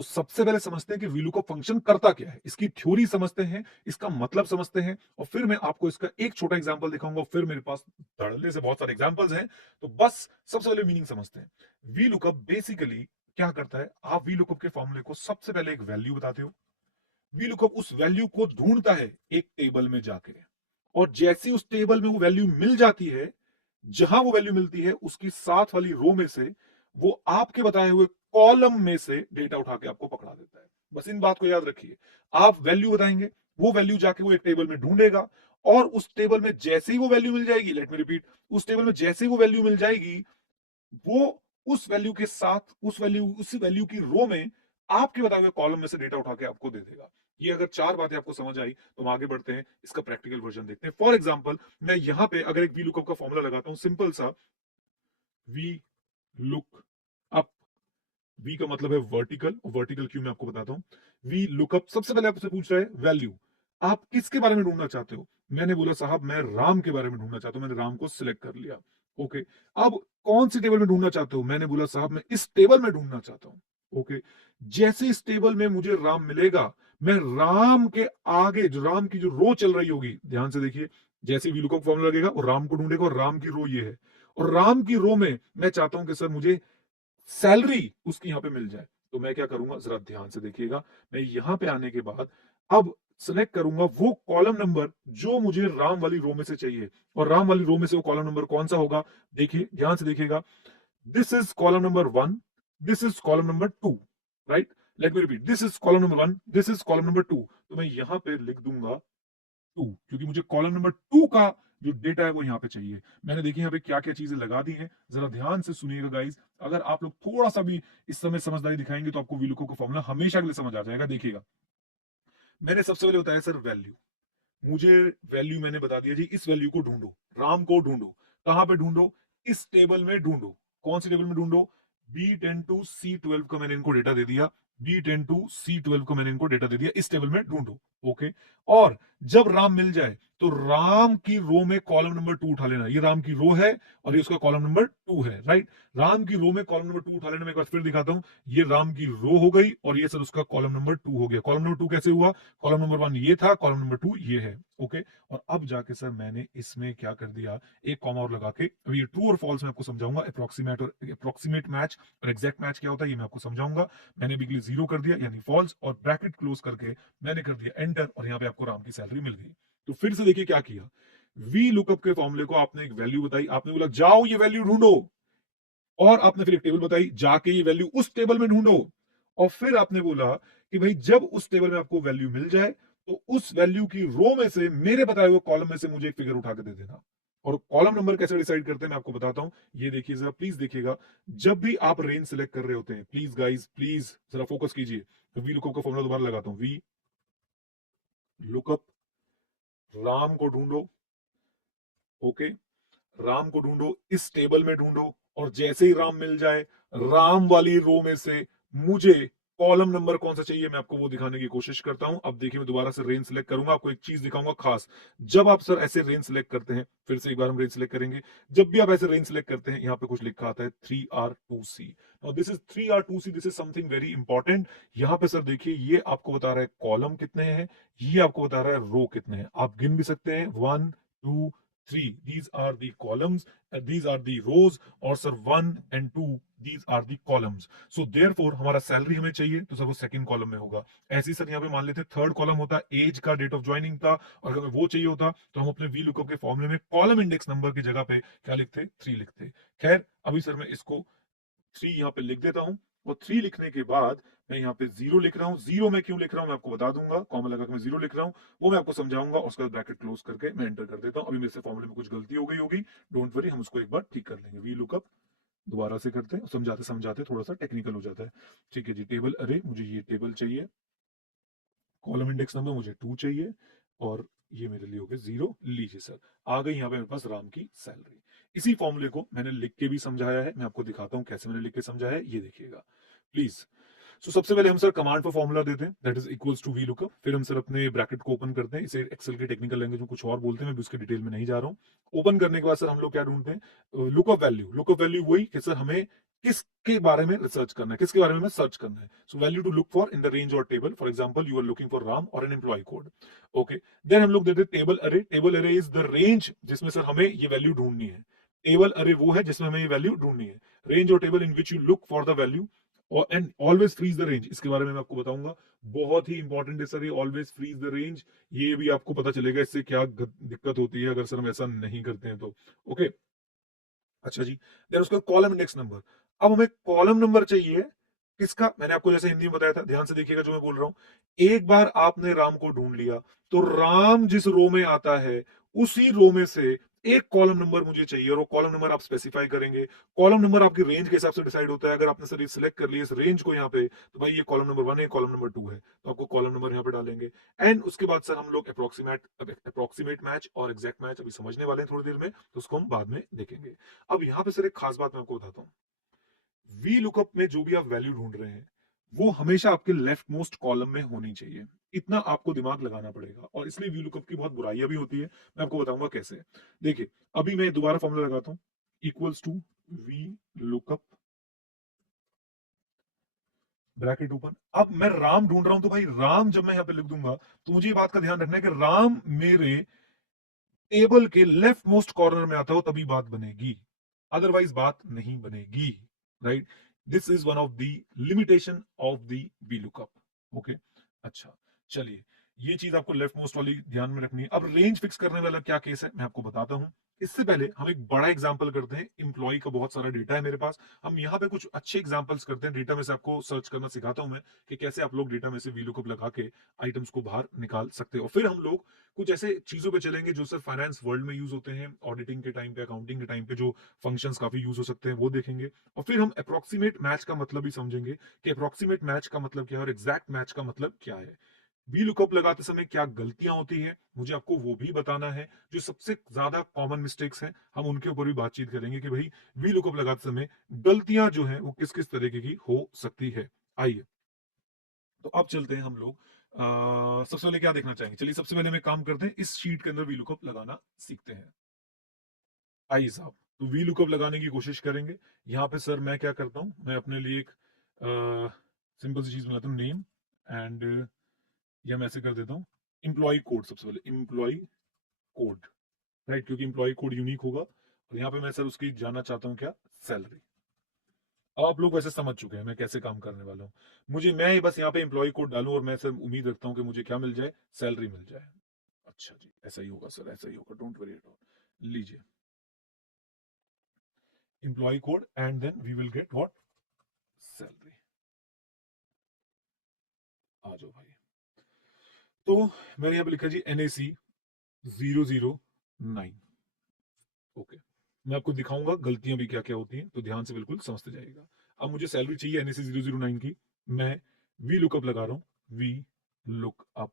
तो सबसे पहले समझते हैं कि वीलुकअप फंक्शन करता क्या है, इसकी थ्योरी समझते हैं, इसका मतलब समझते हैं और फिर मैं आपको इसका एक छोटा एग्जांपल दिखाऊंगा। फिर मेरे पास धड़ल्ले से बहुत सारे एग्जांपल्स हैं, तो बस सबसे पहले मीनिंग समझते हैं। वीलुकअप बेसिकली क्या करता है, आप वीलुकअप के फॉर्मूले को सबसे पहले एक वैल्यू बताते हो, वीलुकअप उस वैल्यू को ढूंढता है एक टेबल में जाके, और जैसी उस टेबल में वो वैल्यू मिल जाती है, जहां वो वैल्यू मिलती है उसकी साथ वाली रो में से वो आपके बताए हुए कॉलम में से डेटा उठा के आपको पकड़ा देता है। बस इन बात को याद रखिए, आप वैल्यू बताएंगे, वो वैल्यू जाके वो एक टेबल में ढूंढेगा, और उस टेबल में जैसे ही वो वैल्यू मिल जाएगी, लेट मी रिपीट, उस टेबल में जैसे ही वो वैल्यू मिल जाएगी, वो उस वैल्यू के साथ उस वैल्यू की रो में आपके बताए हुए कॉलम में से डेटा उठा के आपको दे देगा। ये अगर चार बातें आपको समझ आई तो हम आगे बढ़ते हैं, इसका प्रैक्टिकल वर्जन देखते हैं। फॉर एग्जांपल, मैं यहां पे अगर एक वी लुकअप का फॉर्मूला लगाता हूं, सिंपल सा, वी लुक अप, वी का मतलब है वर्टिकल, और वर्टिकल क्यों मैं आपको बताता हूं। वी लुकअप सबसे पहले आपसे पूछ रहा है वैल्यू, आप किसके बारे में ढूंढना चाहते हो। मैंने बोला साहब मैं राम के बारे में ढूंढना चाहता हूं, मैंने राम को सिलेक्ट कर लिया। ओके, अब कौन सी टेबल में ढूंढना चाहते हो, मैंने बोला साहब मैं इस टेबल में ढूंढना चाहता हूं। ओके, जैसे इस टेबल में मुझे राम मिलेगा, मैं राम के आगे जो राम की जो रो चल रही होगी, ध्यान से देखिए, जैसे वी लुकअप फॉर्मूला लगेगा और राम को ढूंढेगा, और राम की रो ये है, और राम की रो में मैं चाहता हूं कि सर मुझे सैलरी उसकी यहां पे मिल जाए। तो मैं क्या करूंगा, जरा ध्यान से देखिएगा, मैं यहां पे आने के बाद अब सेलेक्ट करूंगा वो कॉलम नंबर जो मुझे राम वाली रो में से चाहिए, और राम वाली रो में से वो कॉलम नंबर कौन सा होगा, देखिए ध्यान से देखिएगा, this is column number 1, this is column number 2, right. Let me repeat, this is column number 1, this is column number 2। तो मैं यहां पे लिख दूंगा 2, क्योंकि मुझे कॉलम नंबर 2 का जो डेटा है वो यहाँ पे चाहिए। मैंने देखिए यहाँ पे क्या क्या चीजें लगा दी हैं, जरा ध्यान से सुनिएगा गाइस। अगर आप लोग थोड़ा सा भी इस समय समझदारी दिखाएंगे तो आपको वीलुकअप का फॉर्मूला हमेशा के लिए समझ आ जाएगा। देखिएगा, मैंने सबसे पहले बताया सर वैल्यू, मुझे वैल्यू मैंने बता दिया जी, इस वैल्यू को ढूंढो, राम को ढूंढो। कहां पे ढूंढो, इस टेबल में ढूंढो। कौन सी टेबल में ढूंढो, B10 to C12 का मैंने इनको डेटा दे दिया, B10 to C12 को मैंने इनको डेटा दे दिया, इस टेबल में ढूंढो। ओके, और जब राम मिल जाए तो राम की रो में कॉलम नंबर 2 उठा लेना, ये राम की रो है और ये उसका कॉलम नंबर 2 है, राइट। राम की रो में कॉलम नंबर 2 उठा लेना, मैं एक बार फिर दिखाता हूं, ये राम की रो हो गई और ये सर उसका कॉलम नंबर 2 हो गया। कॉलम नंबर 2 कैसे हुआ, कॉलम नंबर 1 ये था, कॉलम नंबर 2 ये है। ओके, और अब जाके सर मैंने इसमें क्या कर दिया, एक कॉमा और लगा के, अभी ये ट्रू और फॉल्स मैं आपको समझाऊंगा, अप्रोक्सीमेट और अप्रोक्सीमेट मैच और एग्जैक्ट मैच क्या होता है ये मैं आपको समझाऊंगा। मैंने बिगली 0 कर दिया यानी फॉल्स, और ब्रैकेट क्लोज करके मैंने कर दिया एंटर, और यहाँ पे आपको राम की सैलरी मिल गई। तो फिर से देखिए क्या किया, वी लुकअप के फॉर्मूले को आपने एक वैल्यू बताई, आपने बोला जाओ ये वैल्यू ढूंढो, और आपने फिर एक टेबल बताई, जाके ये वैल्यू उस टेबल में ढूंढो, और फिर आपने बोला कि भाई जब उस टेबल में आपको वैल्यू मिल जाए तो उस वैल्यू की रो में से मेरे बताए हुए कॉलम में से मुझे एक फिगर उठा के दे देना। और कॉलम नंबर कैसे डिसाइड करते हैं मैं आपको बताता हूं, ये देखिए जरा प्लीज देखिएगा, जब भी आप रेंज सेलेक्ट कर रहे होते हैं, प्लीज गाइस प्लीज जरा फोकस कीजिए। तो वी लुकअप का फॉर्मूला दोबारा लगाता हूं, वी लुकअप, राम को ढूंढो। ओके, राम को ढूंढो, इस टेबल में ढूंढो, और जैसे ही राम मिल जाए, राम वाली रो में से मुझे कॉलम नंबर कौन सा चाहिए मैं आपको वो दिखाने की कोशिश करता हूं। अब देखिए मैं दोबारा से रेंज सेलेक्ट करूंगा, आपको एक चीज दिखाऊंगा खास। जब आप सर ऐसे रेंज सेलेक्ट करते हैं, फिर से एक बार हम रेंज सेलेक्ट करेंगे, जब भी आप ऐसे रेंज सेलेक्ट करते हैं, यहाँ पे कुछ लिखा आता है 3R2C। और this is 3R2C, this is something very important. यहाँ पे सर देखिए, ये आपको बता रहा है कॉलम कितने हैं, ये आपको बता रहा है रो कितने हैं। आप गिन भी सकते हैं, 1 2 3, these are the columns, these are the rows, और sir 1 and 2 these are the columns। so therefore हमारा सैलरी हमें चाहिए तो सर वो सेकंड कॉलम में होगा। ऐसे ही सर यहाँ पे मान लेते थर्ड कॉलम होता, एज का, डेट ऑफ ज्वाइनिंग का, और अगर हमें वो चाहिए होता तो हम अपने वी लुकअप के फॉर्मूले में कॉलम इंडेक्स नंबर की जगह पे क्या लिखते, 3 लिखते। खैर अभी सर मैं इसको 3 यहाँ पे लिख देता हूँ, और 3 लिखने के बाद मैं यहाँ पे 0 लिख रहा हूँ। 0 मैं क्यों लिख रहा हूँ मैं आपको बता दूंगा, कॉमा लगा के मैं 0 लिख रहा हूँ, वो मैं आपको समझाऊंगा, और उसका ब्रैकेट क्लोज करके मैं एंटर कर देता हूँ। अभी मेरे से फॉर्मूले में कुछ गलती हो गई होगी, डोंट वरी, हम उसको एक बार ठीक कर लेंगे। वी लुकअप दोबारा से करते हैं, समझाते समझाते थोड़ा सा टेक्निकल हो जाता है। ठीक है जी, टेबल अरे मुझे ये टेबल चाहिए, कॉलम इंडेक्स नंबर मुझे 2 चाहिए, और ये मेरे लिए हो गए 0। लीजिए सर, आ गई यहाँ पे मेरे पास राम की सैलरी। इसी फॉर्मूले को मैंने लिख के भी समझाया है, मैं आपको दिखाता हूँ कैसे मैंने लिख के समझाया है, ये देखिएगा प्लीज। सो सबसे पहले हम सर कमांड पर फॉर्मूला देते हैं, that is equals to VLOOKUP. फिर हम सर अपने ब्रैकेट को ओपन करते हैं, इसे एक्सेल के टेक्निकल लैंग्वेज में कुछ और बोलते हैं, मैं भी उसके डिटेल में नहीं जा रहा हूँ। ओपन करने के बाद सर हम लोग क्या ढूंढते हैं, लुकअप वैल्यू। लुकअप वैल्यू वही कि सर हमें किसके बारे में रिसर्च करना है, किसके बारे में सर्च करना है। So value to look for in the range और table, for example you are looking for Ram और an employee code. Okay, then हम लोग देते table array. Table array is the range जिसमें सर हमें ये वैल्यू ढूंढनी है। टेबल अरे वो है जिसमें हमें ये वैल्यू ढूंढनी है। रेंज और table in which you look for the value और and always freeze the range, इसके बारे में मैं आपको बताऊंगा। बहुत ही इंपॉर्टेंट है सर ये ऑलवेज फ्रीज द रेंज। ये भी आपको पता चलेगा इससे क्या दिक्कत होती है अगर सर हम ऐसा नहीं करते हैं तो। ओके, अच्छा जी। देन उसका कॉलम इंडेक्स नंबर। अब हमें कॉलम नंबर चाहिए किसका, मैंने आपको जैसे हिंदी में बताया था, ध्यान से देखिएगा जो मैं बोल रहा हूं। एक बार आपने राम को ढूंढ लिया तो राम जिस रो में आता है उसी रो में से एक कॉलम नंबर मुझे चाहिए, और वो कॉलम नंबर आप स्पेसिफाई करेंगे। कॉलम नंबर आपकी रेंज के हिसाब से डिसाइड होता है। अगर आपने सर ये सिलेक्ट कर लिया इस रेंज को यहाँ पे, तो भाई ये कॉलम नंबर 1 है, कॉलम नंबर 2 है, तो आपको कॉलम नंबर यहाँ पे डालेंगे। एंड उसके बाद सर हम लोग अप्रोक्सीमेट मैच और एग्जैक्ट मैच अभी समझने वाले हैं थोड़ी देर में, तो उसको हम बाद में देखेंगे। अब यहाँ पे सर एक खास बात मैं आपको बताता हूँ। वी लुकअप में जो भी आप वैल्यू ढूंढ रहे हैं वो हमेशा आपके लेफ्ट मोस्ट कॉलम में होनी चाहिए। इतना आपको दिमाग लगाना पड़ेगा, और इसलिए वी लुकअप की बहुत बुराइयां भी होती है। मैं आपको बताऊंगा कैसे। देखिए, अभी मैं दोबारा फॉर्मूला लगाता हूँ, equals to VLOOKUP bracket open. अब मैं राम ढूंढ रहा हूं, तो भाई राम जब मैं यहां पे लिख दूंगा तो मुझे ये बात का ध्यान रखना है कि राम मेरे टेबल के लेफ्ट मोस्ट कॉर्नर में आता हो तभी बात बनेगी, अदरवाइज बात नहीं बनेगी। Right, this is one of the limitation of the V lookup. Okay, अच्छा, चलिए, ये चीज आपको लेफ्ट मोस्ट वाली ध्यान में रखनी है। अब रेंज फिक्स करने वाला क्या केस है मैं आपको बताता हूं। इससे पहले हम एक बड़ा एग्जांपल करते हैं। इंप्लॉय का बहुत सारा डेटा है मेरे पास, हम यहाँ पे कुछ अच्छे एग्जांपल्स करते हैं। डेटा में से आपको सर्च करना सिखाता हूं मैं कि कैसे आप लोग डेटा में से वी लुकअप लगा के आइटम्स को बाहर निकाल सकते हो। फिर हम लोग कुछ ऐसे चीजों पे चलेंगे जो सर फाइनेंस वर्ल्ड में यूज होते हैं, ऑडिटिंग के टाइम पे, अकाउंटिंग के टाइम पे जो फंक्शंस काफी यूज हो सकते हैं वो देखेंगे। और फिर हम अप्रोक्सीमेट मैच का मतलब भी समझेंगे कि अप्रोक्सीमेट मैच का मतलब क्या है और एग्जैक्ट मैच का मतलब क्या है। वी लुकअप लगाते समय क्या गलतियां होती हैं मुझे आपको वो भी बताना है। जो सबसे ज्यादा कॉमन मिस्टेक्स हैं हम उनके ऊपर भी बातचीत करेंगे कि भाई वी लुकअप लगाते समय गलतियां जो है वो किस किस तरीके की हो सकती है। आइए, तो अब चलते हैं हम लोग। सबसे पहले क्या देखना चाहेंगे, चलिए सबसे पहले हम एक काम करते हैं, इस शीट के अंदर वी लुकअप लगाना सीखते हैं। आइए साहब, तो वी लुकअप लगाने की कोशिश करेंगे। यहाँ पे सर मैं क्या करता हूँ, मैं अपने लिए एक सिंपल सी चीज बनाता हूँ, नेम एंड, या मैं ऐसे कर देता हूँ इम्प्लॉय कोड। सबसे पहले इम्प्लॉय कोड, राइट, क्योंकि इम्प्लॉय कोड यूनिक होगा। और यहाँ पे मैं सर उसकी जानना चाहता हूँ क्या, सैलरी। अब आप लोग वैसे समझ चुके हैं मैं कैसे काम करने वाला हूँ। मैं बस यहाँ पे एम्प्लॉय कोड डालूं और मैं सर उम्मीद रखता हूँ कि मुझे क्या मिल जाए, सैलरी मिल जाए। अच्छा जी, ऐसा ही होगा सर, ऐसा ही होगा, डोंट वरी एट ऑल। लीजिए, employee code and then we will get what, salary. आ जाओ भाई। तो मैंने यहाँ पे लिखा जी NAC 009। ओके, मैं आपको दिखाऊंगा गलतियां भी क्या क्या होती हैं, तो ध्यान से बिल्कुल समझते जाइएगा। अब मुझे सैलरी चाहिए NAC 009 की। मैं वी लुकअप लगा रहा हूँ, वी लुक अप।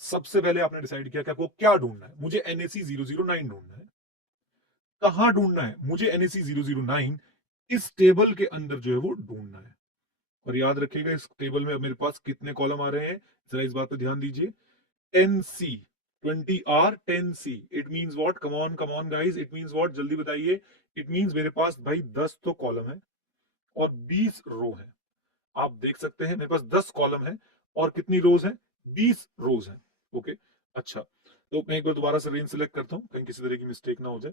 सबसे पहले आपने डिसाइड किया कि आपको क्या ढूंढना है, मुझे NAC 009 ढूंढना है। कहां ढूंढना है, मुझे NAC 009 इस टेबल के अंदर जो है वो ढूंढना है। और याद रखिएगा इस टेबल में मेरे पास कितने कॉलम आ रहे हैं, जरा इस बात पे ध्यान दीजिए। 10C, 20R 10C, it means what, come on guys, it means what, जल्दी बताइए। इट मींस मेरे पास भाई 10 तो कॉलम है और 20 रो है। आप देख सकते हैं मेरे पास 10 कॉलम है और कितनी रोज है, 20 रोज है। ओके, अच्छा, तो मैं एक बार दोबारा से रेंज सेलेक्ट करता हूं कहीं किसी तरह की मिस्टेक ना हो जाए।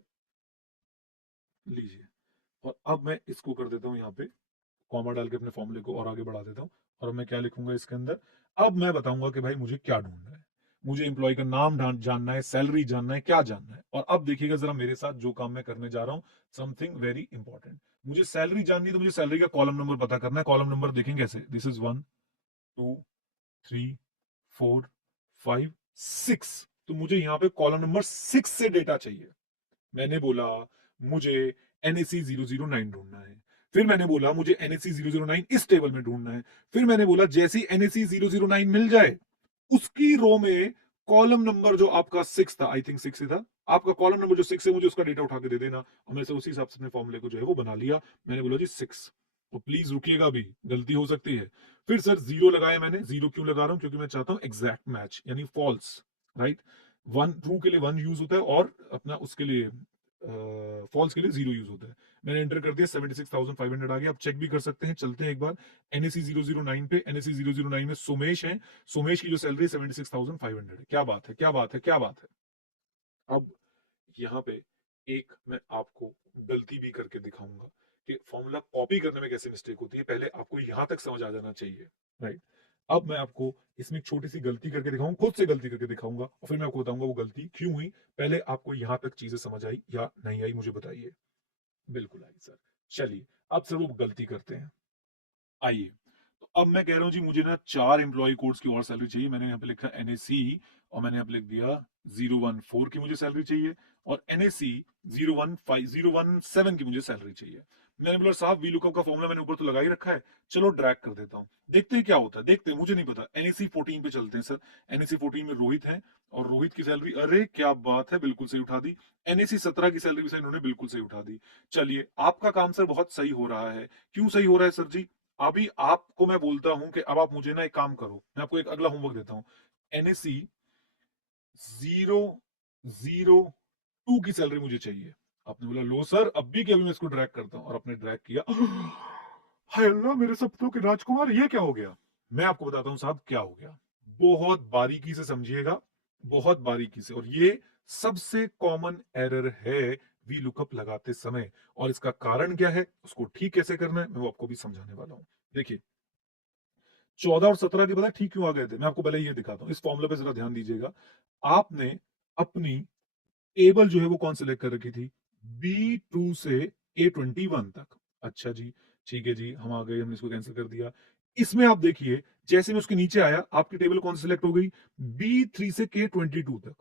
लीजिए, और अब मैं इसको कर देता हूं यहाँ पे, कॉमा डाल के अपने फॉर्मूले को और आगे बढ़ा देता हूँ। और मैं क्या लिखूंगा इसके अंदर, अब मैं बताऊंगा कि भाई मुझे क्या ढूंढना है। मुझे एम्प्लॉय का नाम जानना है, सैलरी जानना है, क्या जानना है। और अब देखिएगा जरा मेरे साथ जो काम मैं करने जा रहा हूँ, समथिंग वेरी इंपॉर्टेंट। मुझे सैलरी जाननी है तो मुझे सैलरी का कॉलम नंबर पता करना है। कॉलम नंबर देखेंगे कैसे, दिस इज 1 2 3 4 5 6। तो मुझे यहाँ पे कॉलम नंबर 6 से डेटा चाहिए। मैंने बोला मुझे NAC 009 ढूंढना है। फिर मैंने बोला मुझे NAC 009 इस टेबल में ढूंढना है। फिर मैंने बोला जैसे ही NAC 009 मिल जाए उसकी रो में कॉलम नंबर जो आपका 6 था, आई थिंक 6 ही था, आपका कॉलम नंबर जो 6 है मुझे उसका डेटा उठा के दे देना। और मैं उसी हिसाब से अपने फॉर्मूले को जो है वो बना लिया। मैंने बोला जी 6। तो प्लीज रुकिएगा, भी गलती हो सकती है। फिर सर जीरो लगाया मैंने। जीरो क्यों लगा रहा हूं, क्योंकि मैं चाहता हूं एग्जैक्ट मैच यानी फॉल्स, राइट। वन ट्रू के लिए 1 यूज होता है और अपना उसके लिए फॉल्स के लिए 0 यूज होता है। मैंने एंटर कर दिया 76,500 आ गया। आप चेक भी कर सकते हैं, चलते हैं एक बार NSE 009 पे। NSE 009 में सुमेश है, सुमेश की जो सैलरी 76,500 है। क्या बात है, क्या बात है, क्या बात है। अब यहाँ पे एक मैं आपको गलती भी करके दिखाऊंगा कि फॉर्मूला कॉपी करने में कैसे मिस्टेक होती है, पहले आपको यहाँ तक समझ आ जाना चाहिए, राइट। अब मैं आपको इसमें एक छोटी सी गलती करके दिखाऊंगा, खुद से गलती करके दिखाऊंगा, और फिर मैं आपको बताऊंगा वो गलती क्यों हुई। पहले आपको यहाँ तक चीजें समझ आई या नहीं आई, मुझे बताइए। बिल्कुल आई सर। चलिए, अब सर वो गलती करते हैं। आइए, तो अब मैं कह रहा हूँ जी, मुझे ना 4 एम्प्लॉयी कोड्स की और सैलरी चाहिए। मैंने यहाँ पे लिखा NSE, और मैंने यहाँ पे लिख दिया 014 की मुझे सैलरी चाहिए, और NSE 017 की मुझे सैलरी चाहिए। मैंने बोला साहब VLOOKUP का फॉर्मूला मैंने ऊपर तो लगा ही रखा है, चलो ड्रैग कर देता हूँ, देखते हैं क्या होता है, देखते हैं, मुझे नहीं पता। NSE 14 पे चलते हैं सर। NSE 14 में रोहित है, और रोहित की सैलरी, अरे क्या बात है, बिल्कुल सही उठा दी। NSE 17 की सैलरी भी सर इन्होंने बिल्कुल सही उठा दी। चलिए, आपका काम सर बहुत सही हो रहा है। क्यों सही हो रहा है सर जी? अभी आपको मैं बोलता हूं कि अब आप मुझे ना एक काम करो, मैं आपको एक अगला होमवर्क देता हूं। NSE 002 की सैलरी मुझे चाहिए। आपने बोला लो सर, अब भी क्या, अभी मैं इसको ड्रैग करता हूं, और आपने ड्रैग किया। हाय अल्लाह, मेरे सपनों के राजकुमार, ये क्या हो गया? मैं आपको बताता हूं साहब क्या हो गया। बहुत बारीकी से समझिएगा, बहुत बारीकी से। और ये सबसे कॉमन एरर है वी लुकअप लगाते समय, और इसका कारण क्या है, उसको ठीक कैसे करना है, मैं वो आपको भी समझाने वाला हूं। देखिए, 14 और 17 के पता ठीक क्यों आ गए थे, मैं आपको पहले ये दिखाता हूँ। इस फॉर्मूला पे जरा ध्यान दीजिएगा। आपने अपनी टेबल जो है वो कौन सिलेक्ट कर रखी थी, B2 से A21 तक। अच्छा जी, ठीक है जी, हम आ गए, हमने इसको कैंसिल कर दिया। इसमें आप देखिए, जैसे मैं उसके नीचे आया, आपकी टेबल कौन सी सिलेक्ट हो गई, B3 से K22 तक।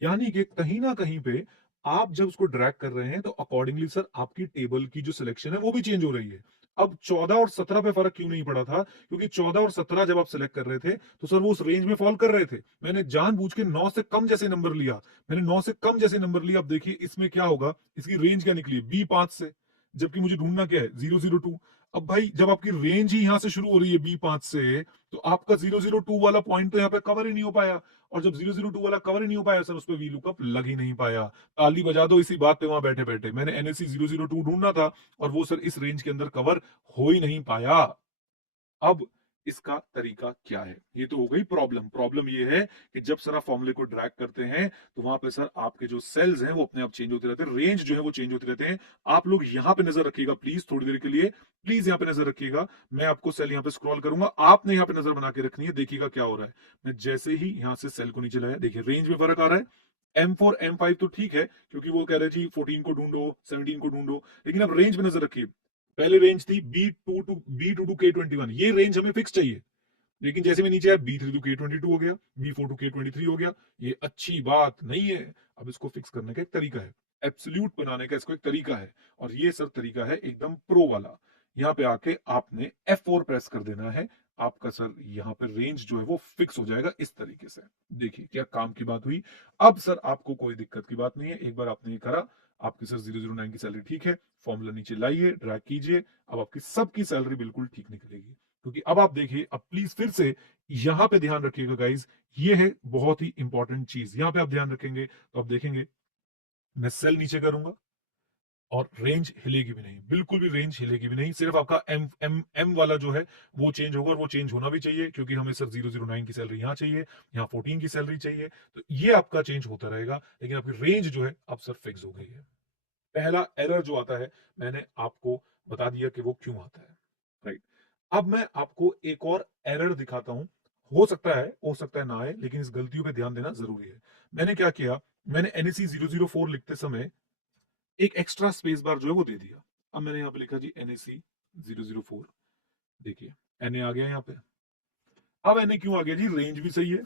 यानी कि कहीं ना कहीं पे आप जब उसको ड्रैग कर रहे हैं, तो अकॉर्डिंगली सर आपकी टेबल की जो सिलेक्शन है वो भी चेंज हो रही है। अब 14 और 17 पे फर्क क्यों नहीं पड़ा था, क्योंकि 14 और 17 जब आप सिलेक्ट कर रहे थे, तो सर वो उस रेंज में फॉल कर रहे थे। मैंने जानबूझ के 9 से कम जैसे नंबर लिया, मैंने 9 से कम जैसे नंबर लिया। अब देखिए इसमें क्या होगा, इसकी रेंज क्या निकली, B5 से, जबकि मुझे ढूंढना क्या है, 002। अब भाई जब आपकी रेंज ही यहां से शुरू हो रही है B5 से, तो आपका 002 वाला पॉइंट तो यहाँ पे कवर ही नहीं हो पाया। और जब 002 वाला कवर ही नहीं हो पाया सर, उस पर वी लुकअप लग ही नहीं पाया। ताली बजा दो इसी बात पे, वहां बैठे बैठे मैंने NSE 002 ढूंढना था, और वो सर इस रेंज के अंदर कवर हो ही नहीं पाया। अब इसका तरीका क्या है, ये तो हो गई प्रॉब्लम। प्रॉब्लम ये है कि जब सर आप फॉर्मूले को ड्रैग करते हैं, तो वहां पे सर आपके जो सेल्स हैं वो अपने आप चेंज होते रहते हैं, रेंज जो है वो चेंज होते रहते हैं। आप लोग यहाँ पे नजर रखिएगा प्लीज, थोड़ी देर के लिए प्लीज यहाँ पे नजर रखिएगा। मैं आपको सेल यहाँ पे स्क्रॉल करूंगा, आपने यहाँ पे नजर बना के रखनी है, देखिएगा क्या हो रहा है। मैं जैसे ही यहाँ से सेल को नीचे लाया, देखिए रेंज में फर्क आ रहा है। M4 M5 तो ठीक है, क्योंकि वो कह रहे जी 14 को ढूंढो, 17 को ढूंढो, लेकिन अब रेंज में नजर रखिए। पहले रेंज थी B2 टू K21, ये रेंज हमें फिक्स चाहिए। लेकिन जैसे मैं नीचे आया, B3 टू K22 हो गया, B4 टू K23 हो गया। ये अच्छी बात नहीं है। अब इसको फिक्स करने का एक तरीका है, एब्सोल्यूट बनाने का इसको एक तरीका है, और ये सर तरीका है एकदम प्रो वाला। यहाँ पे आके आपने F4 प्रेस कर देना है, आपका सर यहाँ पे रेंज जो है वो फिक्स हो जाएगा इस तरीके से। देखिए क्या काम की बात हुई। अब सर आपको कोई दिक्कत की बात नहीं है, एक बार आपने ये करा, आपकी सर 009 की सैलरी ठीक है, फॉर्मूला नीचे लाइए, ड्रैग कीजिए, अब आपकी सबकी सैलरी बिल्कुल ठीक निकलेगी। क्योंकि अब आप देखिए, अब प्लीज फिर से यहां पे ध्यान रखिएगा गाइज, ये है बहुत ही इंपॉर्टेंट चीज। यहां पे आप ध्यान रखेंगे तो आप देखेंगे, मैं सेल नीचे करूंगा और रेंज हिलेगी भी नहीं, बिल्कुल भी रेंज हिलेगी भी नहीं, सिर्फ आपका एम एम एम वाला जो है वो चेंज होगा, और वो चेंज होना भी चाहिए, क्योंकि हमें सर 009 की सैलरी यहाँ चाहिए, यहाँ 14 की सैलरी चाहिए, तो ये आपका चेंज होता रहेगा, लेकिन आपकी रेंज जो है अब सर फिक्स हो गई है। पहला एरर जो आता है, मैंने आपको बता दिया कि वो क्यों आता है, राइट। अब मैं आपको एक और एरर दिखाता हूं, हो सकता है ना आए, लेकिन इस गलतियों पे ध्यान देना जरूरी है। मैंने क्या किया, मैंने NSE 004 लिखते समय एक एक्स्ट्रा स्पेस बार जो है वो दे दिया। अब मैंने यहाँ पे लिखा जी NSE 004, देखिए NA आ गया यहाँ पे। अब NA क्यों आ गया जी, रेंज भी सही है,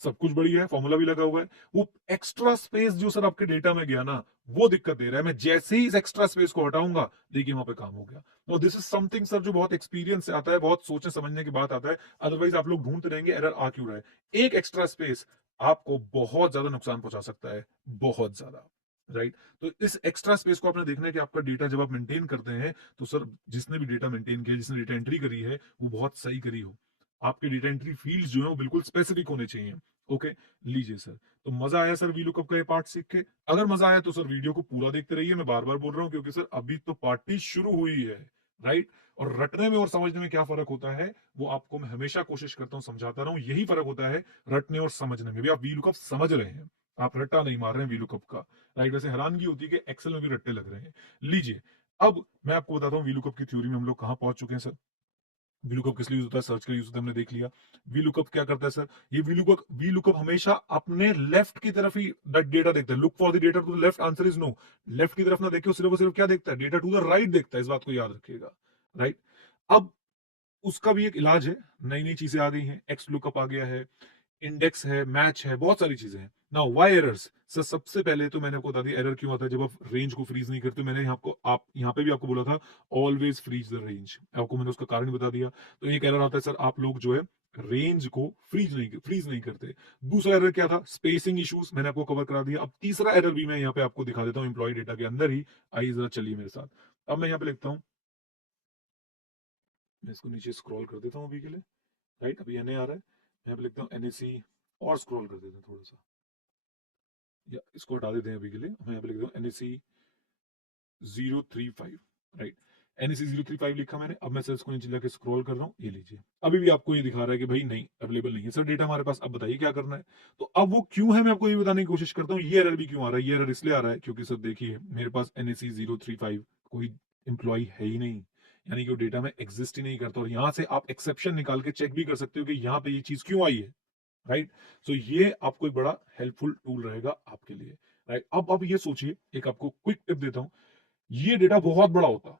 सब कुछ बढ़िया है, फॉर्मूला भी लगा हुआ है, वो एक्स्ट्रा स्पेस जो सर आपके डेटा में गया ना, वो दिक्कत दे रहा है। मैं जैसे ही इस एक्स्ट्रा स्पेस को हटाऊंगा, देखिए वहां पे काम हो गया। और दिस इज समथिंग सर जो बहुत एक्सपीरियंस से आता है, बहुत सोचने समझने की बात आता है, अदरवाइज आप लोग ढूंढते रहेंगे एरर आ क्यों रहा है। एक एक्स्ट्रा स्पेस आपको बहुत ज्यादा नुकसान पहुंचा सकता है, बहुत ज्यादा, राइट। तो इस एक्स्ट्रा स्पेस को आपने देखना है कि आपका डेटा जब आप मेंटेन करते हैं, तो सर जिसने भी डेटा मेंटेन किया, जिसने डेटा एंट्री करी है, वो बहुत सही करी हो। आपके डेटा एंट्री फील्ड्स जो है वो बिल्कुल स्पेसिफिक होने चाहिए। ओके, लीजिए सर, तो मजा आया सर वीलुकअप का ये पार्ट सीख के? अगर मजा आया तो सर वीडियो को पूरा देखते रहिए, मैं बार बार बोल रहा हूँ क्योंकि सर अभी तो पार्टी शुरू हुई है, राइट? और रटने में और समझने में क्या फर्क होता है वो आपको मैं हमेशा कोशिश करता हूँ समझाता रहूं, यही फर्क होता है रटने और समझने में भी। आप वीलुकअप समझ रहे हैं, आप रट्टा नहीं मार रहे हैं वीलुकअप का, राइट? वैसे हैरानगी होती है कि एक्सेल में भी रट्टे लग रहे हैं। लीजिए, अब मैं आपको बताता हूँ वीलुकअप की थ्योरी में हम लोग कहाँ पहुंच चुके हैं सर। वीलुकअप किस लिए यूज होता है? सर्च के लिए यूज होता है, हमने देख लिया। वीलुकअप क्या करता है सर? ये वीलुकअप हमेशा अपने लेफ्ट की तरफ ही डेटा देखता है। Look for the data to the left, answer is no. Left की तरफ ना देखे, सिर्फ और सिर्फ क्या देखता है? डेटा टू द राइट देखता है, इस बात को याद रखिएगा, राइट? अब उसका भी एक इलाज है, नई नई चीजें आ गई हैं, एक्स लुकअप आ गया है, इंडेक्स है, मैच है, बहुत सारी चीजें हैं। Now why errors? सर सबसे पहले तो मैंने आपको बता दिया एरर क्यों आता है जब आप रेंज को फ्रीज नहीं करते। मैंने यहाँ पे भी आपको बोला था ऑलवेज फ्रीज द रेंज, आपको मैंने उसका कारण बता दिया। तो एक एरर आता है सर, आप लोग जो है रेंज को फ्रीज नहीं करते। दूसरा एरर क्या था? स्पेसिंग इश्यूज, मैंने आपको कवर करा दिया। अब तीसरा एरर भी मैं यहाँ पे आपको दिखा देता हूँ एम्प्लॉय डेटा के अंदर ही। आइए जरा चलिए मेरे साथ। अब मैं यहाँ पे लिखता हूँ, मैं इसको नीचे स्क्रॉल कर देता हूँ अभी के लिए, राइट? अभी एनए आ रहा है, मैं यहाँ पे लिखता हूँ एनएसी और स्क्रॉल कर देते हैं थोड़ा सा, या इसको हटा देते हैं अभी के लिए। मैं यहाँ पे लिख दूँ एनएसी 035, राइट? एनएसी 035 लिखा मैंने। अब मैं सर इसको नीचे जाके स्क्रॉल कर रहा हूँ, ये लीजिए, अभी भी आपको ये दिखा रहा है कि भाई नहीं, अवेलेबल नहीं है सर डेटा हमारे पास। अब बताइए क्या करना है? तो अब वो क्यों है मैं आपको ये बताने की कोशिश करता हूँ। ये एरर भी क्यों आ रहा है? ये एरर इसलिए आ रहा है क्योंकि सर देखिए मेरे पास एनएसी 035 कोई एम्प्लॉय है ही नहीं, यानी कि वो डेटा में एग्जिस्ट ही नहीं करता। और यहाँ से आप एक्सेप्शन निकाल के चेक भी कर सकते हो कि यहाँ पे ये चीज क्यों आई है, राइट? सो ये आपको एक बड़ा हेल्पफुल टूल रहेगा आपके लिए, राइट? अब ये सोचिए, एक आपको क्विक टिप देता हूँ। ये डेटा बहुत बड़ा होता,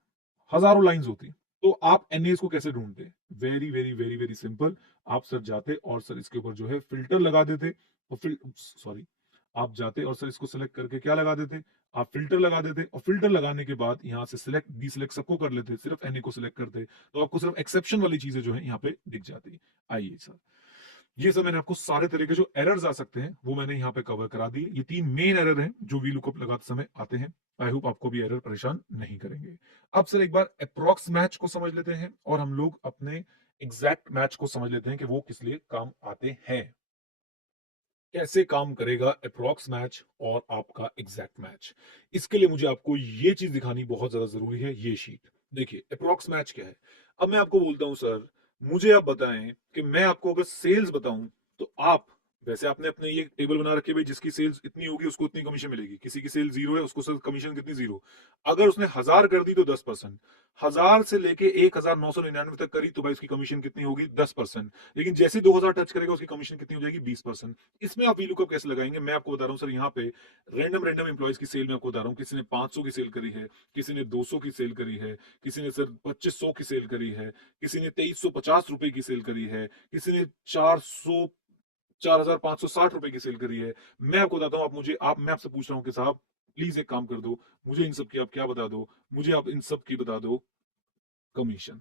हजारों लाइंस होती, तो आप एनएस को कैसे ढूंढते? Very very very very simple. आप सर जाते और सर इसके ऊपर जो है फिल्टर लगा देते, और फिर सॉरी, आप जाते और सर इसको सिलेक्ट करके क्या लगा देते? आप फिल्टर लगा देते, और फिल्टर लगाने के बाद यहाँ से सिलेक्ट डी सिलेक्ट सबको कर लेते, सिर्फ एनए को सिलेक्ट करते, तो आपको सिर्फ एक्सेप्शन वाली चीजें जो है यहाँ पे दिख जाती। आइए सर, ये सब मैंने आपको सारे तरह के जो एरर्स आ सकते हैं वो मैंने यहाँ पे कवर करा दिए। ये 3 मेन एरर हैं जो वीलुकअप लगाते समय आते हैं। आई होप आपको भी एरर परेशान नहीं करेंगे। अब सर एक बार अप्रॉक्स मैच को समझ लेते हैं और हम लोग अपने एग्जैक्ट मैच को समझ लेते हैं कि वो किस लिए काम आते हैं। कैसे काम करेगा अप्रॉक्स मैच और आपका एग्जैक्ट मैच? इसके लिए मुझे आपको ये चीज दिखानी बहुत ज्यादा जरूरी है, ये शीट देखिए। अप्रॉक्स मैच क्या है? अब मैं आपको बोलता हूं सर, मुझे आप बताएं कि मैं आपको अगर सेल्स बताऊं तो आप, वैसे आपने अपने ये टेबल बना रखे भाई, जिसकी सेल्स इतनी होगी उसको इतनी कमीशन मिलेगी, किसी की सेल 0 है उसको सर कमीशन कितनी? 0। अगर उसने 1000 कर दी तो 10%, 1000 से लेके 1999 तक करी तो भाई उसकी कमीशन कितनी होगी? 10%। लेकिन जैसे 2000 टच करेगा उसकी कमीशन कितनी हो जाएगी? 20%। इसमें आप वीलुकअप कैसे लगाएंगे? मैं आपको बता रहा हूँ सर, यहाँ पे रैंडम रैंडम एम्प्लॉइज की सेल में आपको बता रहा हूँ। किसी ने 500 की सेल करी है, किसी ने 200 की सेल करी है, किसी ने सर 2500 की सेल करी है, किसी ने 2350 रुपए की सेल करी है, किसी ने 4560 रुपए की सेल करी है। मैं आपको बताता हूँ, मैं आपसे पूछ रहा हूँ कि साहब प्लीज एक काम कर दो, मुझे इन सब की आप क्या बता दो, मुझे आप इन सब की बता दो कमीशन,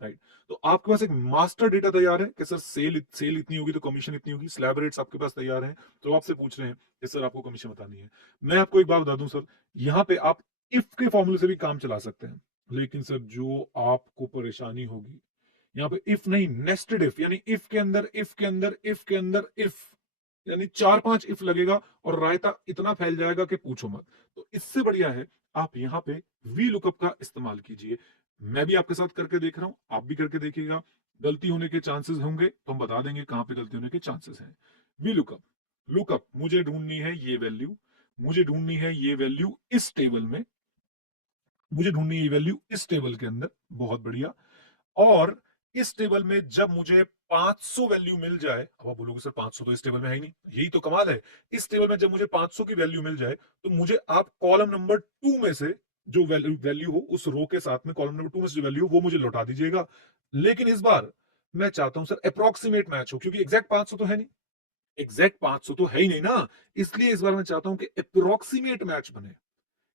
राइट? तो आपके पास एक मास्टर डेटा तैयार है कि सर सेल इतनी होगी तो कमीशन इतनी होगी, स्लैब रेट्स आपके पास तैयार हैं, तो आपसे पूछ रहे हैं कि सर आपको कमीशन बतानी है। मैं आपको एक बात बता दूं सर, यहाँ पे आप इफ के फॉर्मूले से भी काम चला सकते हैं, लेकिन सर जो आपको परेशानी होगी यहाँ पे इफ नहीं, नेस्टेड इफ, यानी इफ के अंदर इफ के अंदर इफ के अंदर इफ, यानी 4-5 इफ लगेगा और रायता इतना फैल जाएगा कि पूछो मत। तो इससे बढ़िया है आप यहाँ पे वी लुकअप का इस्तेमाल कीजिए। मैं भी आपके साथ करके देख रहा हूं, आप भी करके देखिएगा। गलती होने के चांसेस होंगे तो हम बता देंगे कहां पे गलती होने के चांसेस हैं। वी लुकअप, लुकअप मुझे ढूंढनी है ये वैल्यू, मुझे ढूंढनी है ये वैल्यू इस टेबल में, मुझे ढूंढनी है ये वैल्यू इस टेबल के अंदर, बहुत बढ़िया। और इस टेबल में जब मुझे 500 वैल्यू मिल जाए, अब आप बोलोगे सर 500 तो इस टेबल में है ही नहीं, यही तो कमाल है। इस टेबल में जब मुझे 500 की वैल्यू मिल जाए तो मुझे आप कॉलम नंबर 2 में से जो वैल्यू हो, उस रो के साथ में कॉलम नंबर 2 में से जो वैल्यू हो वो मुझे लौटा दीजिएगा। लेकिन इस बार मैं चाहता हूं सर अप्रोक्सीमेट मैच हो, क्योंकि एग्जैक्ट 500 तो है नहीं, एग्जैक्ट 500 तो है ही नहीं ना। इसलिए इस बार मैं चाहता हूं कि अप्रोक्सीमेट मैच बने,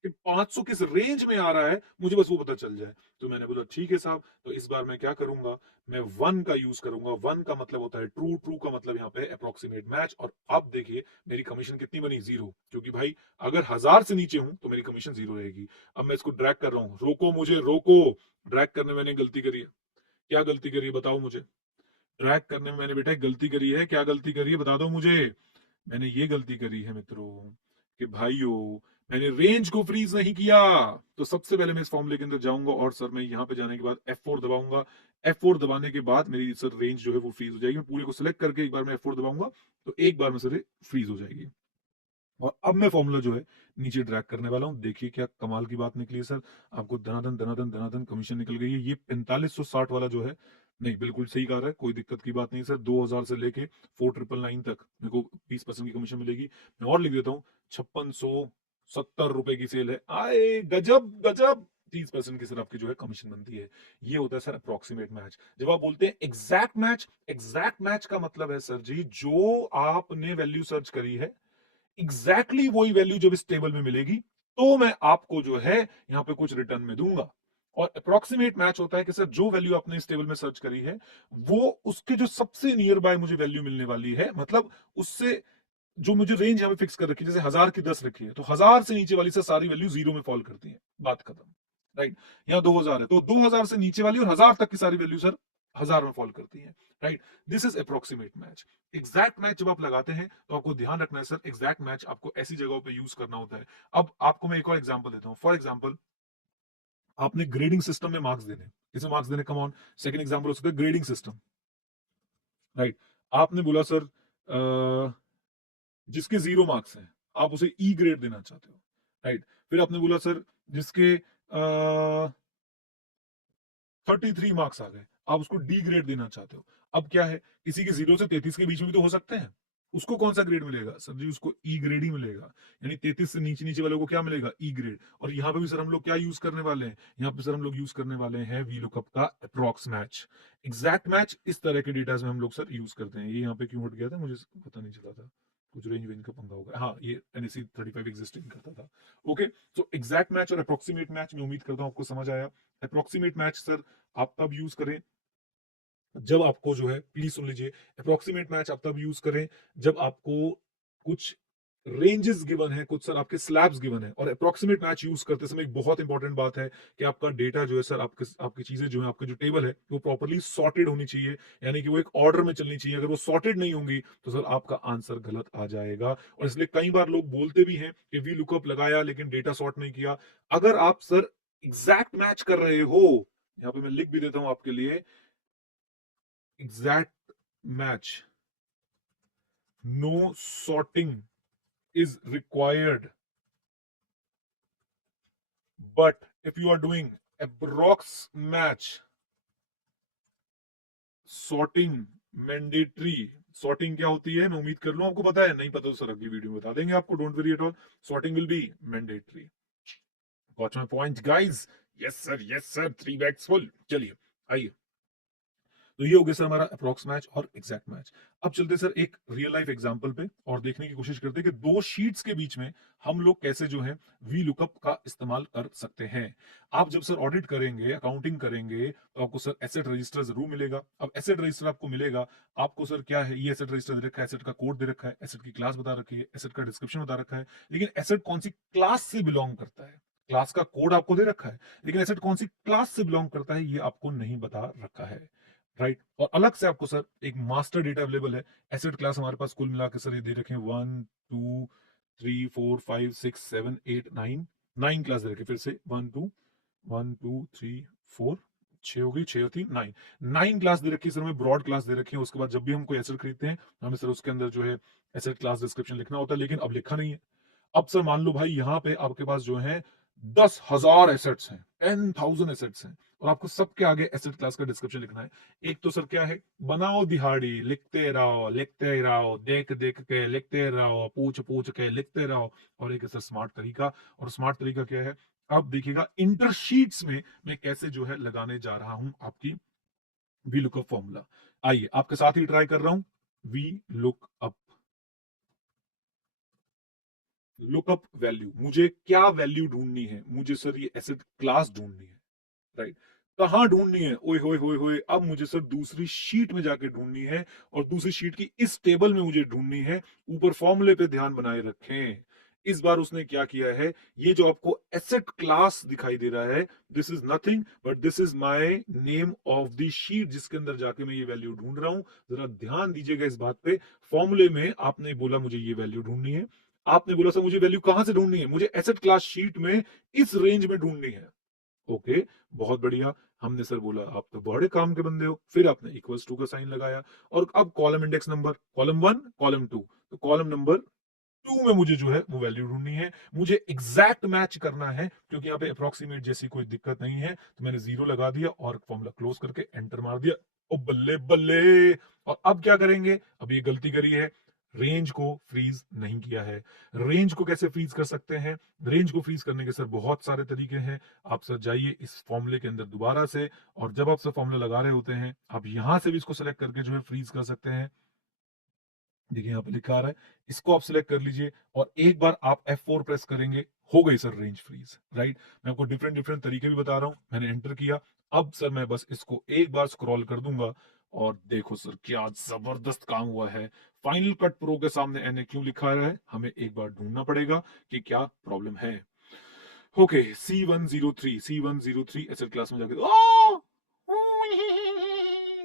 कि 500 किस रेंज में आ रहा है मुझे बस वो पता चल जाए। तो मैंने बोला ठीक है साहब, तो इस बार मैं क्या करूंगा, मैं वन का यूज करूंगा। वन का मतलब होता है ट्रू, ट्रू का मतलब यहाँ पे अप्रोक्सीमेट मैच। और अब देखिए मेरी कमीशन कितनी बनी? 0, क्योंकि भाई अगर 1000 से नीचे हूं तो मेरी कमीशन 0 रहेगी। अब मैं इसको ड्रैग कर रहा हूं, रोको मुझे रोको, ड्रैग करने मैंने गलती करी है। क्या गलती करी है बताओ मुझे? ट्रैक करने में मैंने बेटा एक गलती करी है। क्या गलती करी है बता दो मुझे। मैंने ये गलती करी है मित्रों कि भाइयों, मैंने रेंज को फ्रीज नहीं किया। तो सबसे पहले मैं इस फॉर्मूले के अंदर जाऊंगा और सर मैं यहाँ पे जाने के बाद F4 दबाऊंगा। F4 दबाने के बाद मेरी सर रेंज जो है वो फ्रीज हो जाएगी। मैं पूरे को सिलेक्ट करके एक बार मैं F4 दबाऊंगा तो एक बार में सर फ्रीज हो जाएगी। और अब मैं फॉर्मूला जो है नीचे ड्रैग करने वाला हूं। देखिए क्या कमाल की बात निकली है सर। आपको धनाधन धनाधन धनाधन कमीशन निकल गई है। ये 4560 वाला जो है, नहीं बिल्कुल सही कहा रहा है, कोई दिक्कत की बात नहीं सर। 2000 से लेके 4999 तक मेरे को 20% की कमीशन मिलेगी। मैं और लिख देता हूँ, 5670 रुपए की सेल है। आए गजब गजब। 30% की सर आपकी जो है कमीशन बनती है। ये होता है सर अप्रोक्सीमेट मैच। जब आप बोलते हैं एग्जैक्ट मैच का मतलब है सर जी, जो आपने वैल्यू सर्च करी है एग्जैक्टली वही वैल्यू जब इस टेबल में मिलेगी तो मैं आपको जो है यहां पे कुछ रिटर्न में दूंगा। और अप्रोक्सीमेट मैच होता है कि सर जो वैल्यू आपने इस टेबल में सर्च करी है वो उसके जो सबसे नियर बाय मुझे वैल्यू मिलने वाली है, मतलब उससे जो मुझे रेंज यहां पे फिक्स कर रखी है, जैसे 1000 की 10 रखी है तो 1000 से नीचे वाली से सारी वैल्यू जीरो में फॉल करती है, बात खत्म। राइट। यहाँ 2000 है तो 2000 से नीचे वाली और 1000 तक की सारी वैल्यू सर 1000 में फॉल करती है। Right. This is approximate match. Exact match जब आप लगाते हैं तो आपको ध्यान रखना है सर, एग्जैक्ट मैच आपको ऐसी जगहों पे यूज करना होता है। अब आपको मैं एक और एग्जांपल देता हूं। फॉर एग्जांपल, आपने ग्रेडिंग सिस्टम में मार्क्स देने, किसे मार्क्स देने, कम ऑन। सेकंड एग्जांपल हो सकता है ग्रेडिंग सिस्टम। राइट। आपने बोला सर जिसके 0 मार्क्स हैं आप उसे ई ग्रेड देना चाहते हो। राइट। फिर आपने बोला सर जिसके 33 मार्क्स आ गए आप उसको डी ग्रेड देना चाहते हो। अब क्या है, किसी के 0 से 33 के बीच में भी तो हो सकते हैं, उसको कौन सा ग्रेड मिलेगा सर जी, उसको ई ग्रेड ही मिलेगा। यानी 33 से नीचे नीचे वालों को क्या मिलेगा, ई ग्रेड। और यहाँ पे भी सर हम लोग क्या यूज करने वाले हैं, यहाँ पे सर हम लोग यूज करने वाले हैं वी लुकअप का अप्रॉक्स मैच। एग्जैक्ट मैच इस तरह के डेटा में हम लोग सर यूज करते हैं। ये यहाँ पे क्यों हट गया था मुझे पता नहीं चला था, कुछ रेंज वेंज का पंगा होगा। हाँ, ये एनएससी 35 एग्जिस्टिंग करता था। ओके। सो एग्जैक्ट मैच और अप्रोक्सीमेट मैच में उम्मीद करता हूँ आपको समझ आया। अप्रोक्सीमेट मैच सर आप तब यूज करें जब आपको जो है, प्लीज सुन लीजिए, अप्रोक्सीमेट मैच आप तब यूज करें जब आपको कुछ रेंजेस गिवन है, कुछ सर आपके स्लैब्स गिवन है। और अप्रोक्सीमेट मैच यूज करते समय एक बहुत इंपॉर्टेंट बात है कि आपका डेटा जो है सर, आपकी चीजें जो है, आपकी जो टेबल है वो प्रॉपर्ली सॉर्टेड होनी चाहिए, यानी कि वो एक ऑर्डर में चलनी चाहिए। अगर वो सॉर्टेड नहीं होंगी तो सर आपका आंसर गलत आ जाएगा। और इसलिए कई बार लोग बोलते भी हैं कि वी लुकअप लगाया लेकिन डेटा सॉर्ट नहीं किया। अगर आप सर एग्जैक्ट मैच कर रहे हो, यहाँ पे मैं लिख भी देता हूं आपके लिए, exact match, no sorting is required, but if you are doing approx match, sorting mandatory. Sorting क्या होती है मैं उम्मीद कर लूं आपको पता है, नहीं पता तो सर अगली वीडियो में बता देंगे आपको, don't worry at all. Sorting will be mandatory. Got my point guys? Yes sir, 3 bags full. चलिए आइए, तो ये हो गया सर हमारा अप्रॉक्स मैच और एग्जैक्ट मैच। अब चलते सर एक रियल लाइफ एग्जांपल पे और देखने की कोशिश करते हैं कि दो शीट्स के बीच में हम लोग कैसे जो है वी लुकअप का इस्तेमाल कर सकते हैं। आप जब सर ऑडिट करेंगे, अकाउंटिंग करेंगे, तो आपको सर एसेट रजिस्टर जरूर मिलेगा। अब एसेट रजिस्टर आपको मिलेगा, आपको सर क्या है, ये एसेट रजिस्टर दे रखा है, एसेट का कोड दे रखा है, एसेट की क्लास बता रखी है, एसेट का डिस्क्रिप्शन बता रखा है, लेकिन एसेट कौन सी क्लास से बिलोंग करता है, क्लास का कोड आपको दे रखा है, लेकिन एसेट कौन सी क्लास से बिलोंग करता है ये आपको नहीं बता रखा है। राइट। और अलग से आपको सर एक मास्टर डेटा अवेलेबल है। एसेट क्लास हमारे पास कुल मिला के सर ये दे रखे हैं 1 2 3 4 5 6 7 8 9, 9 क्लास दे रखे। फिर से 1 2 1 2 3 4, 6 हो गई, 6 और 3 9, 9 क्लास दे रखी है सर, हमें ब्रॉड क्लास दे रखी है। उसके बाद जब भी हम कोई एसेट खरीदते हैं हमें सर उसके अंदर जो है एसेट क्लास डिस्क्रिप्शन लिखना होता है, लेकिन अब लिखा नहीं है। अब सर मान लो भाई यहाँ पे आपके पास जो है 10,000 एसेट्स हैं, 10,000 एसेट्स हैं, और आपको सबके आगे एसेट क्लास का डिस्क्रिप्शन लिखना है। एक तो सर क्या है, बनाओ दिहाड़ी लिखते रहो, देख देख के लिखते रहो, पूछ पूछ के लिखते रहो। और एक है सर स्मार्ट तरीका। और स्मार्ट तरीका क्या है, अब देखिएगा इंटरशीट्स में मैं कैसे जो है लगाने जा रहा हूं आपकी वी लुकअप फॉर्मूला। आइए आपके साथ ही ट्राई कर रहा हूं। We look up, lookup value, मुझे क्या वैल्यू ढूंढनी है, मुझे सर ये एसेट क्लास ढूंढनी है। राइट। कहां ढूंढनी है, ओए होए होए होए, अब मुझे सर दूसरी शीट में जाके ढूंढनी है, और दूसरी शीट की इस टेबल में मुझे ढूंढनी है। ऊपर फॉर्मूले पे ध्यान बनाए रखें, इस बार उसने क्या किया है, ये जो आपको एसेट क्लास दिखाई दे रहा है, this is nothing but this is my name of the sheet जिसके अंदर जाके मैं ये वैल्यू ढूंढ रहा हूं। जरा ध्यान दीजिएगा इस बात पे, फॉर्मूले में आपने बोला मुझे ये वैल्यू ढूंढनी है, आपने बोला सर मुझे वैल्यू कहां से ढूंढनी है, मुझे एसेट क्लास शीट में इस रेंज में ढूंढनी है। ओके, बहुत बढ़िया। हमने सर बोला आप तो बड़े काम के बंदे हो, फिर आपने इक्वल्स टू का साइन लगाया, और अब column index number, column 1 column 2, तो कॉलम नंबर 2 में मुझे जो है वो वैल्यू ढूंढनी है, मुझे एग्जैक्ट मैच करना है, क्योंकि यहाँ पे अप्रोक्सीमेट जैसी कोई दिक्कत नहीं है, तो मैंने 0 लगा दिया और फॉर्मूला क्लोज करके एंटर मार दिया। ओ बल्ले बल्ले। और अब क्या करेंगे, अब ये गलती करी है, रेंज को फ्रीज नहीं किया है। रेंज को कैसे फ्रीज कर सकते हैं, रेंज को फ्रीज करने के सर बहुत सारे तरीके हैं। आप सर जाइए इस फॉर्मूले के अंदर दोबारा से, और जब आप सर फॉर्मूला लगा रहे होते हैं, आप यहां से भी इसको सेलेक्ट करके जो है फ्रीज कर सकते हैं। देखिए यहाँ पे लिखा आ रहा है, इसको आप सिलेक्ट कर लीजिए और एक बार आप F4 प्रेस करेंगे, हो गई सर रेंज फ्रीज, राइट। मैं आपको डिफरेंट डिफरेंट तरीके भी बता रहा हूं, मैंने एंटर किया, अब सर मैं बस इसको एक बार स्क्रॉल कर दूंगा और देखो सर क्या जबरदस्त काम हुआ है। फाइनल कट प्रो के सामने एनए क्यों लिखा है, हमें एक बार ढूंढना पड़ेगा कि क्या प्रॉब्लम है। ओके, C103 एसएल क्लास में जाके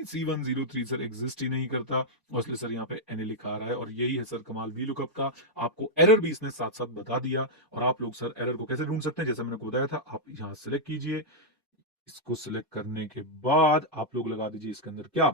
C103 सर एग्जिस्ट ही नहीं करता, और इसलिए सर यहाँ पे एनए लिखा आ रहा है, और यही है सर कमाल वी लुकअप का। आपको एरर भी इसने साथ साथ बता दिया, और आप लोग सर एरर को कैसे ढूंढ सकते हैं, जैसे मैंने आपको बताया था, आप यहाँ सिलेक्ट कीजिए, इसको सिलेक्ट करने के बाद आप लोग लगा दीजिए इसके अंदर क्या,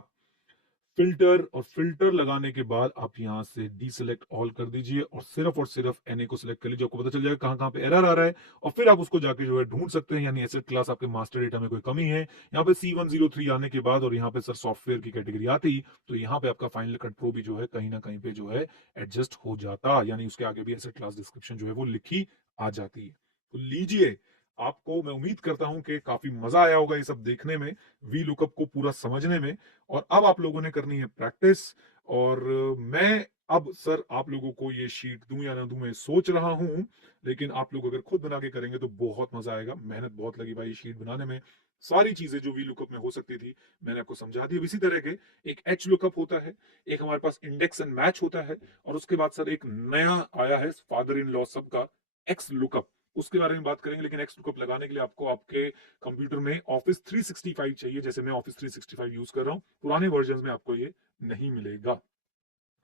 फिल्टर, और फिल्टर लगाने के बाद आप यहां से डीसेलेक्ट ऑल कर दीजिए और सिर्फ एनए को सिलेक्ट कर लीजिए, आपको पता चल जाएगा कहां कहां पे एरर आ रहा है, और फिर आप उसको जाके जो है ढूंढ सकते हैं। यानी एसेट क्लास आपके मास्टर डेटा में कोई कमी है, यहाँ पे C103 आने के बाद और यहाँ पे सर सॉफ्टवेयर की कैटेगरी आती, तो यहाँ पे आपका फाइनल कट प्रो भी जो है कहीं ना कहीं पे जो है एडजस्ट हो जाता, यानी उसके आगे भी एसेट क्लास डिस्क्रिप्शन जो है वो लिखी आ जाती है। तो लीजिए, आपको मैं उम्मीद करता हूं कि काफी मजा आया होगा ये सब देखने में, वी लुकअप को पूरा समझने में, और अब आप लोगों ने करनी है प्रैक्टिस। और मैं अब सर आप लोगों को ये शीट दूं या ना दूं मैं सोच रहा हूं, लेकिन आप लोग अगर खुद बना के करेंगे तो बहुत मजा आएगा। मेहनत बहुत लगी भाई ये शीट बनाने में, सारी चीजें जो वी लुकअप में हो सकती थी मैंने आपको समझा दी। अब इसी तरह के एक एच लुकअप होता है, एक हमारे पास इंडेक्स एंड मैच होता है, और उसके बाद सर एक नया आया है फादर इन लॉ सबका, एक्स लुकअप, उसके बारे में बात करेंगे। लेकिन एक्स लुकअप लगाने के लिए आपको आपके कंप्यूटर में ऑफिस 365 चाहिए, जैसे मैं ऑफिस 365 यूज कर रहा हूं, पुराने वर्जन में आपको ये नहीं मिलेगा।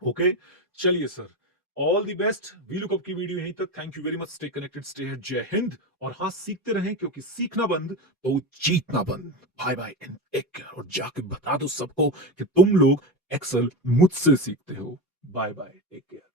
ओके, चलिए sir, all the best. V lookup की वीडियो यहीं तक, thank you very much, stay connected, stay जय हिंद, और हाँ सीखते रहें, क्योंकि सीखना बंद तो जीतना बंद। Bye bye and take care, और जाके बता दो सबको कि तुम लोग एक्सेल मुझसे सीखते हो। Bye bye, take care.